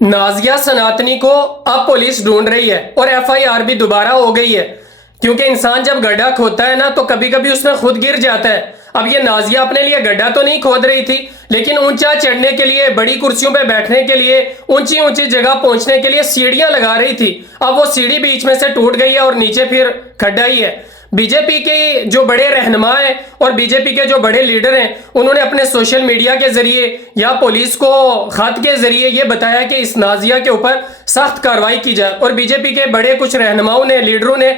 نازیہ سناتنی کو اب پولیس ڈھونڈ رہی ہے اور ایف آئی آر بھی دوبارہ ہو گئی ہے، کیونکہ انسان جب گڈھا کھودتا ہے نا تو کبھی کبھی اس میں خود گر جاتا ہے۔ اب یہ نازیہ اپنے لیے گڈھا تو نہیں کھود رہی تھی، لیکن اونچا چڑھنے کے لیے، بڑی کرسیوں پہ بیٹھنے کے لیے، اونچی اونچی جگہ پہنچنے کے لیے سیڑھیاں لگا رہی تھی۔ اب وہ سیڑھی بیچ میں سے ٹوٹ گئی ہے اور نیچے پھر کھڈا ہی ہے۔ بی جے پی کے جو بڑے رہنما ہیں اور بی جے پی کے جو بڑے لیڈر ہیں، انہوں نے اپنے سوشل میڈیا کے ذریعے یا پولیس کو خط کے ذریعے یہ بتایا کہ اس نازیہ کے اوپر سخت کارروائی کی جائے، اور بی جے پی کے بڑے کچھ رہنماؤں نے، لیڈروں نے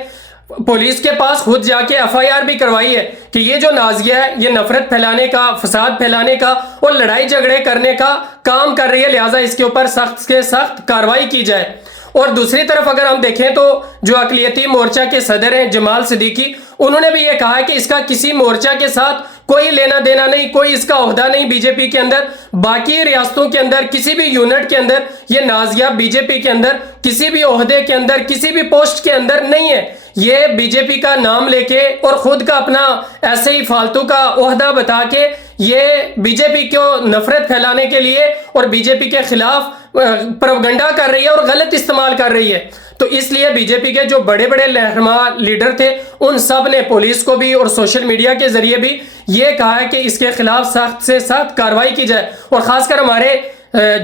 پولیس کے پاس خود جا کے ایف آئی آر بھی کروائی ہے کہ یہ جو نازیہ ہے یہ نفرت پھیلانے کا، فساد پھیلانے کا اور لڑائی جھگڑے کرنے کا کام کر رہی ہے، لہٰذا اس کے اوپر سخت سے سخت کارروائی کی جائے۔ اور دوسری طرف اگر ہم دیکھیں تو جو اقلیتی مورچہ کے صدر ہیں جمال صدیقی، انہوں نے بھی یہ کہا ہے کہ اس کا کسی مورچہ کے ساتھ کوئی لینا دینا نہیں، کوئی اس کا عہدہ نہیں بی جے پی کے اندر، باقی ریاستوں کے اندر کسی بھی یونٹ کے اندر یہ نازیہ بی جے پی کے اندر کسی بھی عہدے کے اندر، کسی بھی پوسٹ کے اندر نہیں ہے۔ یہ بی جے پی کا نام لے کے اور خود کا اپنا ایسے ہی فالتو کا عہدہ بتا کے یہ بی جے پی کو نفرت پھیلانے کے لیے اور بی جے پی کے خلاف پروپیگنڈا کر رہی ہے اور غلط استعمال کر رہی ہے۔ تو اس لیے بی جے پی کے جو بڑے بڑے رہنما لیڈر تھے، ان سب نے پولیس کو بھی اور سوشل میڈیا کے ذریعے بھی یہ کہا ہے کہ اس کے خلاف سخت سے سخت کارروائی کی جائے۔ اور خاص کر ہمارے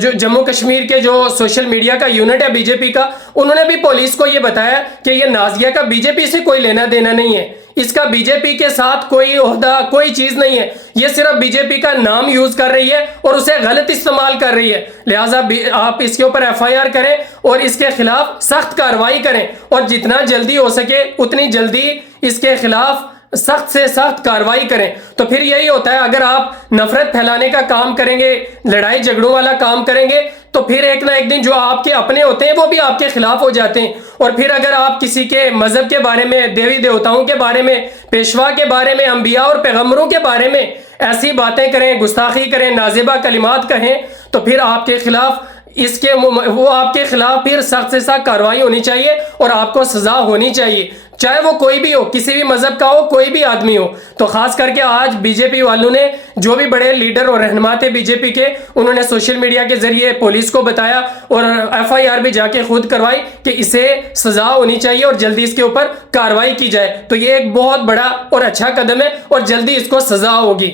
جو جموں کشمیر کے جو سوشل میڈیا کا یونٹ ہے بی جے پی کا، انہوں نے بھی پولیس کو یہ بتایا کہ یہ نازیہ کا بی جے پی سے کوئی لینا دینا نہیں ہے، اس کا بی جے پی کے ساتھ کوئی عہدہ، کوئی چیز نہیں ہے، یہ صرف بی جے پی کا نام یوز کر رہی ہے اور اسے غلط استعمال کر رہی ہے، لہٰذا آپ اس کے اوپر ایف آئی آر کریں اور اس کے خلاف سخت کارروائی کریں، اور جتنا جلدی ہو سکے اتنی جلدی اس کے خلاف سخت سے سخت کارروائی کریں۔ تو پھر یہی ہوتا ہے، اگر آپ نفرت پھیلانے کا کام کریں گے، لڑائی جھگڑوں والا کام کریں گے، تو پھر ایک نہ ایک دن جو آپ کے اپنے ہوتے ہیں وہ بھی آپ کے خلاف ہو جاتے ہیں۔ اور پھر اگر آپ کسی کے مذہب کے بارے میں، دیوی دیوتاؤں کے بارے میں، پیشوا کے بارے میں، انبیاء اور پیغمبروں کے بارے میں ایسی باتیں کریں، گستاخی کریں، نازیبہ کلمات کہیں، تو پھر آپ کے خلاف وہ آپ کے خلاف پھر سخت سے سخت کارروائی ہونی چاہیے اور آپ کو سزا ہونی چاہیے، چاہے وہ کوئی بھی ہو، کسی بھی مذہب کا ہو، کوئی بھی آدمی ہو۔ تو خاص کر کے آج بی جے پی والوں نے، جو بھی بڑے لیڈر اور رہنما تھے بی جے پی کے، انہوں نے سوشل میڈیا کے ذریعے پولیس کو بتایا اور ایف آئی آر بھی جا کے خود کروائی کہ اسے سزا ہونی چاہیے اور جلدی اس کے اوپر کارروائی کی جائے۔ تو یہ ایک بہت بڑا اور اچھا قدم ہے اور جلدی اس کو سزا ہوگی۔